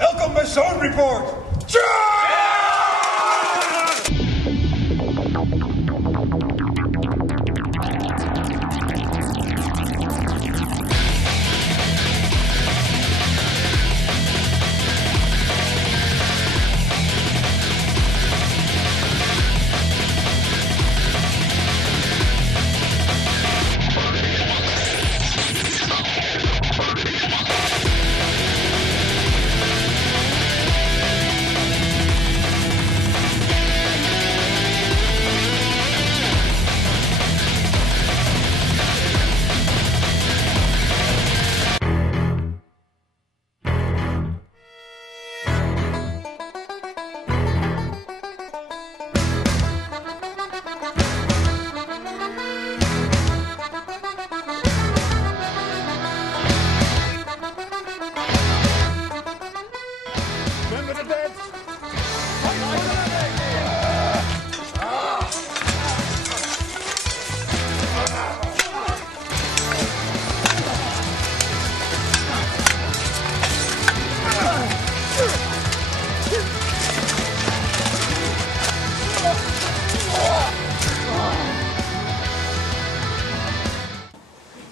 Welkom bij Zone Report!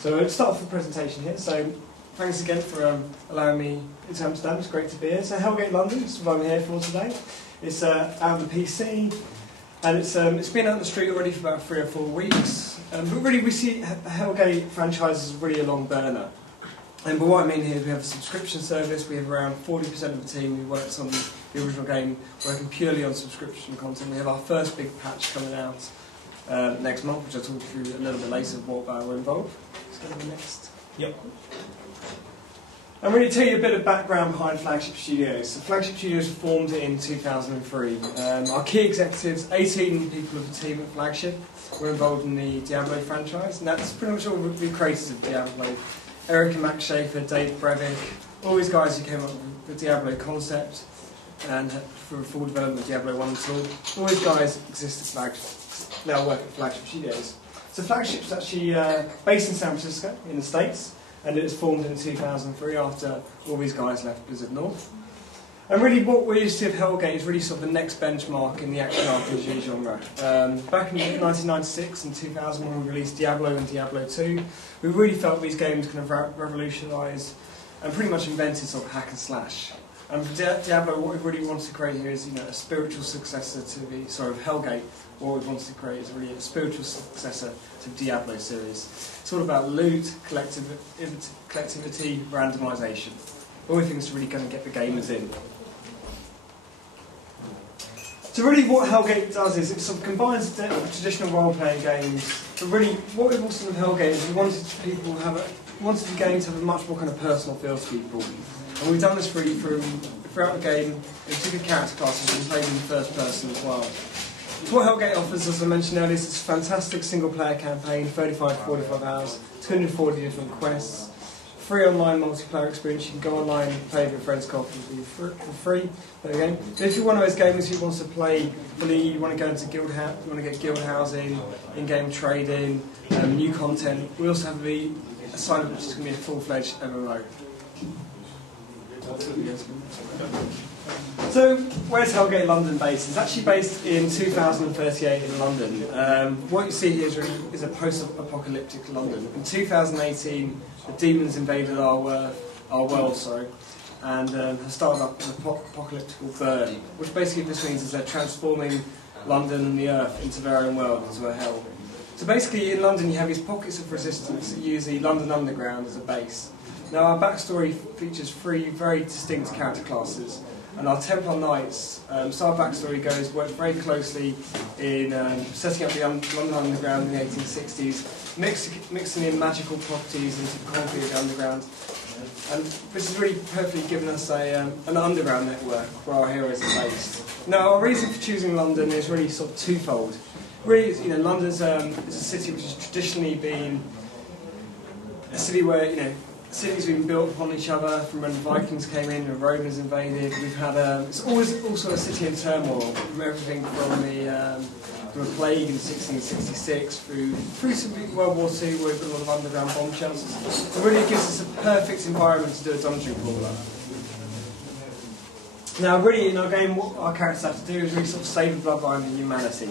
So we'll start off the presentation here. So thanks again for allowing me into Amsterdam. It's great to be here. So Hellgate London is what I'm here for today. It's out of the PC, and it's been out on the street already for about 3 or 4 weeks. But really, we see the Hellgate franchise as really a long burner. But what I mean here is we have a subscription service. We have around 40% of the team who works on the original game working purely on subscription content. We have our first big patch coming out next month, which I'll talk through a little bit later what we're involved. Let's go to the next. Yep. I'm going to tell you a bit of background behind Flagship Studios. So Flagship Studios were formed in 2003. Our key executives, 18 people of the team at Flagship, were involved in the Diablo franchise, and that's pretty much all the creators of Diablo. Eric and Max Schaefer, Dave Brevik, all these guys who came up with the Diablo concept and for full development of Diablo 1 and 2. All these guys exist at Flagship, now work at Flagship Studios. So Flagship's actually based in San Francisco, in the States, and it was formed in 2003 after all these guys left Blizzard North. And really what we used to see of Hellgate is really sort of the next benchmark in the action RPG genre. Back in 1996 and 2000 when we released Diablo and Diablo 2, we really felt these games kind of revolutionised and pretty much invented sort of hack and slash. And for Diablo, what we really wanted to create here is, a spiritual successor to Hellgate. What we wanted to create is really a spiritual successor to the Diablo series. It's all about loot, collectivity, randomisation. All the things really going to get the gamers in. So really what Hellgate does is it sort of combines traditional role-playing games, but really what we've also done with Hellgate is we wanted the game to have a much more kind of personal feel to people. And we've done this really throughout the game. We took a character classes and played in the first person as well. So what Hellgate offers, as I mentioned earlier, is this fantastic single-player campaign, 35 to 45 hours, 240 different quests, free online multiplayer experience. You can go online and play with your friends cooperatively for free. But if you're one of those gamers who wants to play fully, you want to go into you want to get guild housing, in-game trading, new content. We also have a sign up which is going to be a full-fledged MMO. So, where's Hellgate London based? It's actually based in 2038 in London. What you see here is a post-apocalyptic London. In 2018, the demons invaded our world, and have started up an apocalyptic burn, which basically this means is they're transforming London and the Earth into their own world, into a hell. So basically, in London, you have these pockets of resistance that use the London Underground as a base. Now, our backstory features 3 very distinct character classes, and our Templar Knights, so our backstory work very closely in setting up the London Underground in the 1860s, mixing in magical properties into the concrete of the Underground. And this has really perfectly given us an underground network where our heroes are based. Now, our reason for choosing London is really sort of twofold. Really, London's a city which has traditionally been a city where, cities have been built upon each other from when the Vikings came in and the Romans invaded. We've had it's always also a city in turmoil, from everything from the plague in 1666 through some World War II with a lot of underground bomb shelters. It really gives us a perfect environment to do a dungeon crawler. Now, really, in our game, what our characters have to do is really sort of save the bloodline of humanity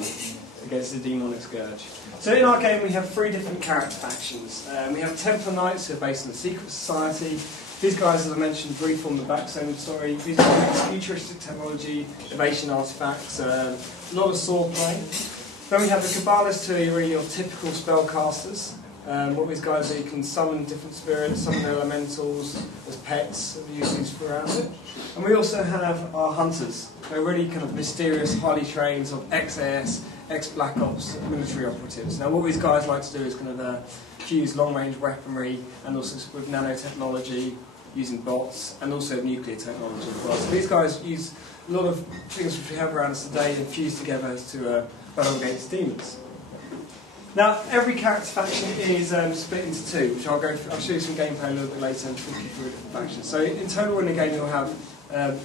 against the demonic scourge. So in our game, we have 3 different character factions. We have Templar Knights, who are based in the Secret Society. These guys, as I mentioned, reform the backbone story. These guys use futuristic technology, evasion artifacts, a lot of swordplay. Then we have the Kabbalists, who are really your typical spellcasters. What these guys do, you can summon different spirits, summon elementals as pets, and use these around it. And we also have our hunters. They're really kind of mysterious, highly trained, sort of ex-AS, ex-Black Ops military operatives. Now what these guys like to do is kind of fuse long-range weaponry and also with nanotechnology, using bots, and also nuclear technology as well. So these guys use a lot of things which we have around us today and fuse together to battle against demons. Now, every character faction is split into 2, which I'll show you some gameplay a little bit later and talk you through different factions. So in total in the game you'll have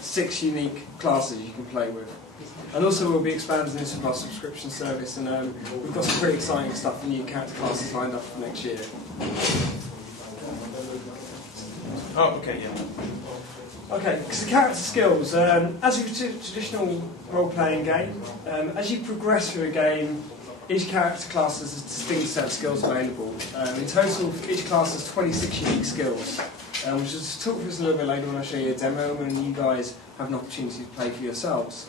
6 unique classes you can play with. And also we'll be expanding this with our subscription service, and we've got some pretty exciting stuff for new character classes lined up for next year. Oh, okay, yeah. Okay, so character skills. As with a traditional role-playing game, as you progress through a game, each character class has a distinct set of skills available. In total, each class has 26 unique skills, which I'll talk through this a little bit later when I show you a demo and you guys have an opportunity to play for yourselves.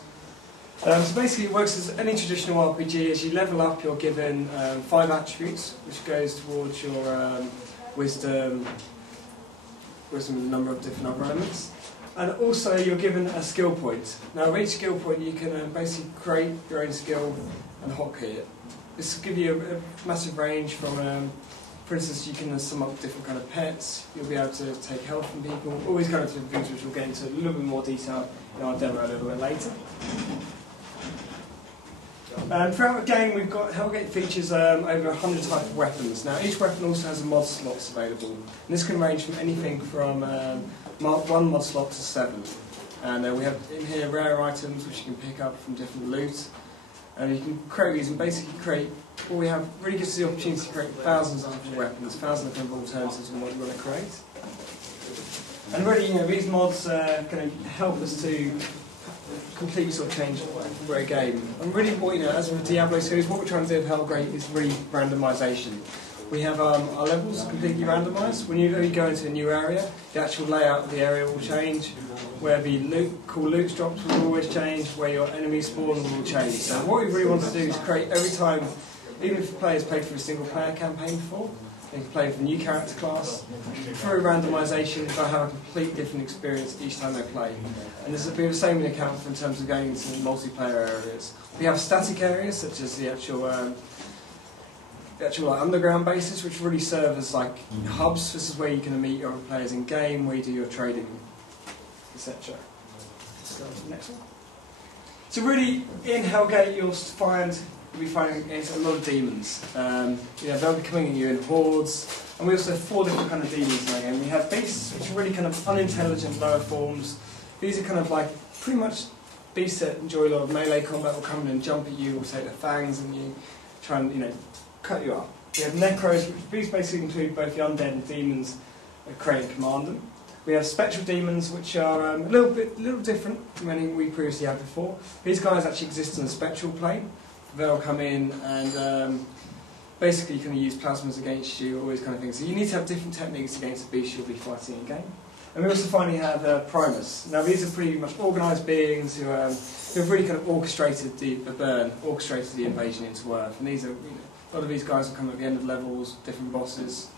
So basically it works as any traditional RPG. As you level up, you're given 5 attributes, which goes towards your wisdom and a number of different other elements. And also you're given a skill point. Now with each skill point you can basically create your own skill and hotkey it. This will give you a massive range from, for instance, you can sum up different kind of pets, you'll be able to take health from people, all these kind of different things which we'll get into a little bit more detail in our demo a little bit later. Throughout the game we've got Hellgate features over 100 types of weapons. Now each weapon also has a mod slots available. And this can range from anything from 1 mod slot to 7. And we have in here rare items which you can pick up from different loot. And you can create these and basically create, what we have really gives us the opportunity to create thousands of different weapons, thousands of different alternatives in what you want to create. And really, these mods are going to help us to completely sort of change a game. And really, as with the Diablo series, what we're trying to do with Hellgate is really randomisation. We have our levels completely randomised. When you go into a new area, the actual layout of the area will change. Where the cool loot drops will always change. Where your enemies spawn will change. So what we really want to do is create every time, even if the players played through a single player campaign before, they can play with a new character class. Through randomisation, they'll have a completely different experience each time they play. And this will be the same in account in terms of going into multiplayer areas. We have static areas such as the actual underground bases, which really serve as like hubs. This is where you can meet your other players in game, where you do your trading, etc. Let's go to the next one. So really, in Hellgate, you'll be finding a lot of demons. They'll be coming at you in hordes, and we also have 4 different kind of demons in our game. We have beasts, which are really kind of unintelligent lower forms. These are kind of like pretty much beasts that enjoy a lot of melee combat. Will come in and jump at you, or take their fangs, and you try and cut you up. We have necros, which these basically include both the undead and demons that create and command them. We have spectral demons, which are a little different from anything we previously had before. These guys actually exist in the spectral plane. They'll come in and basically kind of use plasmas against you, all these kind of things. So you need to have different techniques against the beast you'll be fighting in game. And we also finally have primus. Now these are pretty much organised beings who have really kind of orchestrated the burn, orchestrated the invasion into Earth. And these are, a lot of these guys will come at the end of levels, different bosses.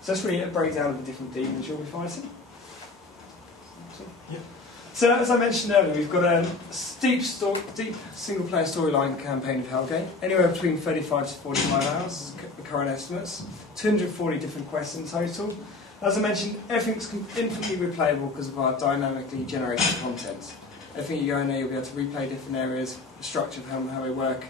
So that's really a breakdown of the different demons you'll be fighting. Yeah. So as I mentioned earlier, we've got a deep single-player storyline campaign of Hellgate, anywhere between 35 to 45 hours is the current estimates, 240 different quests in total. As I mentioned, everything's infinitely replayable because of our dynamically generated content. Everything you go in there, you'll be able to replay different areas, the structure of how they work.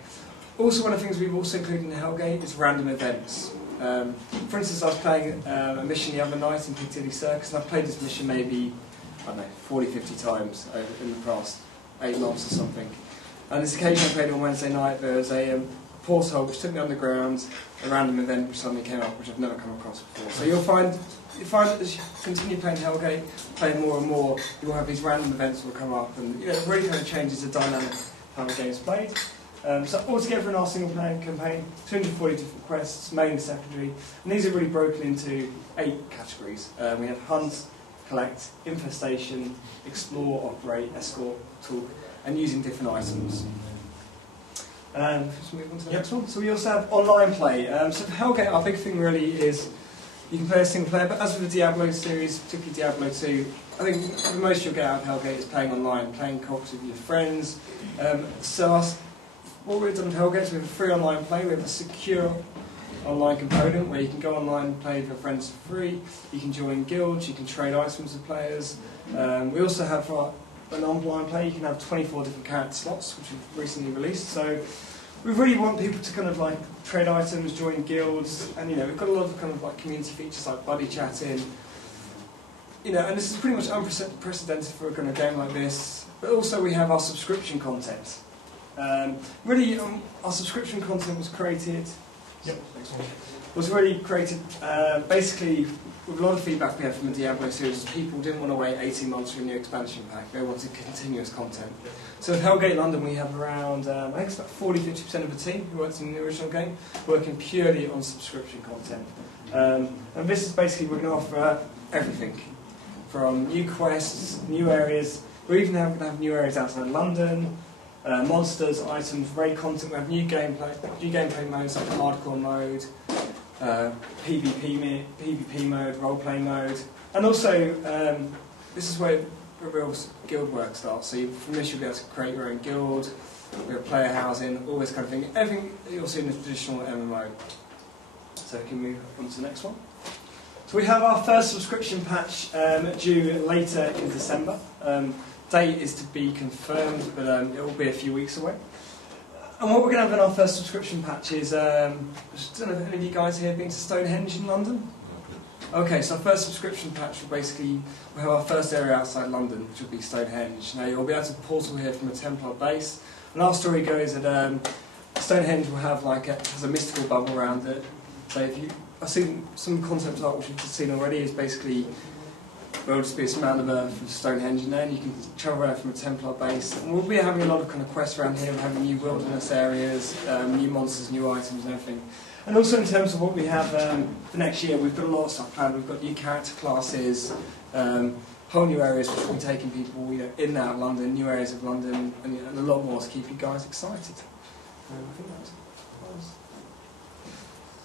Also, one of the things we've also included in Hellgate is random events. For instance, I was playing a mission the other night in Piccadilly Circus, and I've played this mission maybe, 40, 50 times in the past 8 months or something. And this occasion I played on Wednesday night, there was a porthole which took me underground, a random event which suddenly came up which I've never come across before. So you'll find that as you continue playing Hellgate, playing more and more, you'll have these random events that will come up, and it really kind of changes the dynamic of how the game's played. So altogether in our single player campaign, 240 different quests, main, secondary, and these are really broken into 8 categories. We have hunt, collect, infestation, explore, operate, escort, talk, and using different items. Let's move on to the next one. So we also have online play. So for Hellgate, our big thing really is you can play a single player, but as with the Diablo series, particularly Diablo 2, I think the most you'll get out of Hellgate is playing online, playing co-op with your friends. What we've done with Hellgate is we have a free online play, we have a secure online component where you can go online and play with your friends for free, you can join guilds, you can trade items with players. We also have an online play, you can have 24 different character slots, which we've recently released. So we really want people to kind of like trade items, join guilds, and we've got a lot of kind of like community features like buddy chatting. And this is pretty much unprecedented for a kind of game like this. But also we have our subscription content. Our subscription content was created. Basically with a lot of feedback we had from the Diablo series. People didn't want to wait 18 months for a new expansion pack. They wanted continuous content. So at Hellgate London we have around, I think it's about 40-50% of the team who works in the original game working purely on subscription content. And this is basically, we're going to offer everything from new quests, new areas. We're even going to have new areas outside London. Monsters, items, raid content. We have new gameplay modes like hardcore mode, PvP mode, role-play mode, and also this is where the real guild work starts. So from this you'll be able to create your own guild, we have player housing, all this kind of thing. Everything you'll see in the traditional MMO. So we can move on to the next one. So we have our first subscription patch due later in December. Date is to be confirmed, but it will be a few weeks away. And what we're going to have in our first subscription patch is, I don't know if any of you guys here have been to Stonehenge in London? Okay, so our first subscription patch will basically, we'll have our first area outside London, which will be Stonehenge. Now you'll be able to portal here from a Templar base, and our story goes that Stonehenge will have has a mystical bubble around it. So I've seen some concept art which we've seen already is basically there'll just be a mound of earth with Stonehenge in there, and you can travel around from a Templar base. And we'll be having a lot of kind of quests around here. We're having new wilderness areas, new monsters, new items and everything. And also in terms of what we have for next year, we've got a lot of stuff planned. We've got new character classes, whole new areas which will be taking people in and out of London, new areas of London, and a lot more to keep you guys excited. I think that's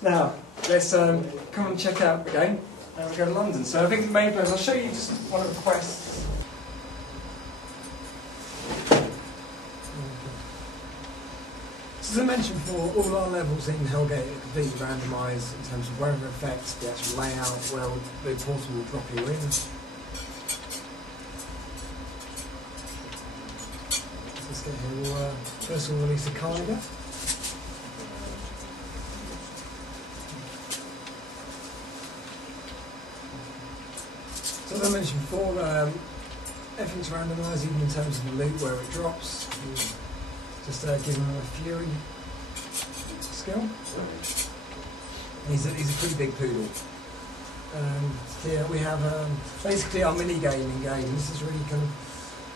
now, let's come and check out the game. And we'll go to London. So I think the main place, I'll show you just one of the quests. So as I mentioned before, all our levels in Hellgate are completely randomised in terms of weather effects, the actual layout, where the portal will drop you in. So let's get here. We'll first of all release a Carnival. So as I mentioned before, everything's randomised, even in terms of the loot where it drops. Just give him a Fury skill. He's a pretty big poodle. Here we have basically our mini gaming game. This is really kind of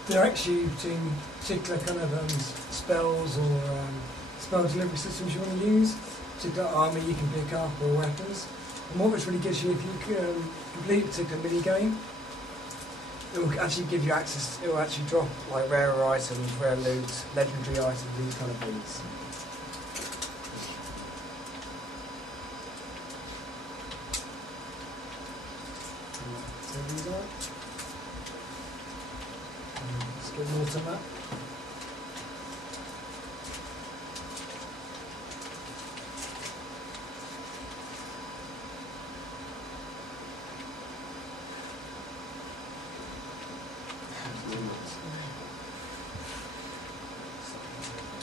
directs you between particular kind of spells or spell delivery systems you want to use, particular armour you can pick up or weapons. And what this really gives you, if you complete a particular mini game, it will actually give you access. It will actually drop like rarer items, rare loot, legendary items, these kind of things. So these are. Let's get more to that.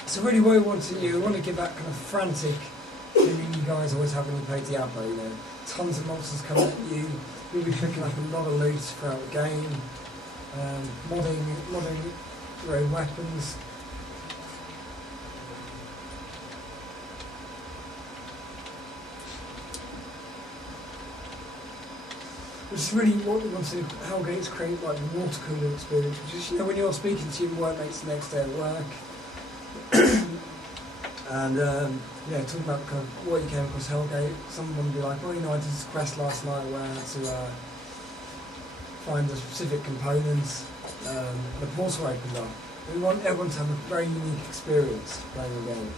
So really what we want to give that kind of frantic feeling you guys always have when you play Diablo, tons of monsters coming at you, you'll be picking up a lot of loot throughout the game, modding your own weapons. which is really what we want to do. Hellgate is create like the water cooler experience, which is, you know, when you're speaking to your workmates the next day at work, and yeah, talking about kind of what you came across Hellgate. Someone will be like, oh, you know, I did this quest last night where I had to find the specific components. The portal opened up. We want everyone to have a very unique experience playing the game.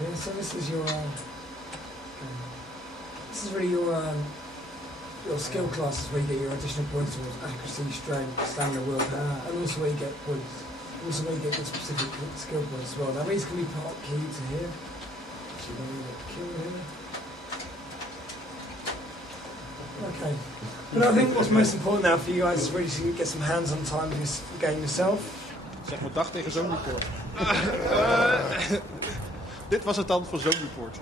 Yeah, so this is your this is really your skill classes where you get your additional points towards accuracy, strength, stamina, willpower, and also where you get points. Also where you get the specific skill points as well. Now these can be part key to here. Actually, let me get kill here. Okay. But I think what's most important now for you guys is really to get some hands-on time with this game yourself. Zeg maar dag tegen Zone Report. Dit was het dan voor Zone Report.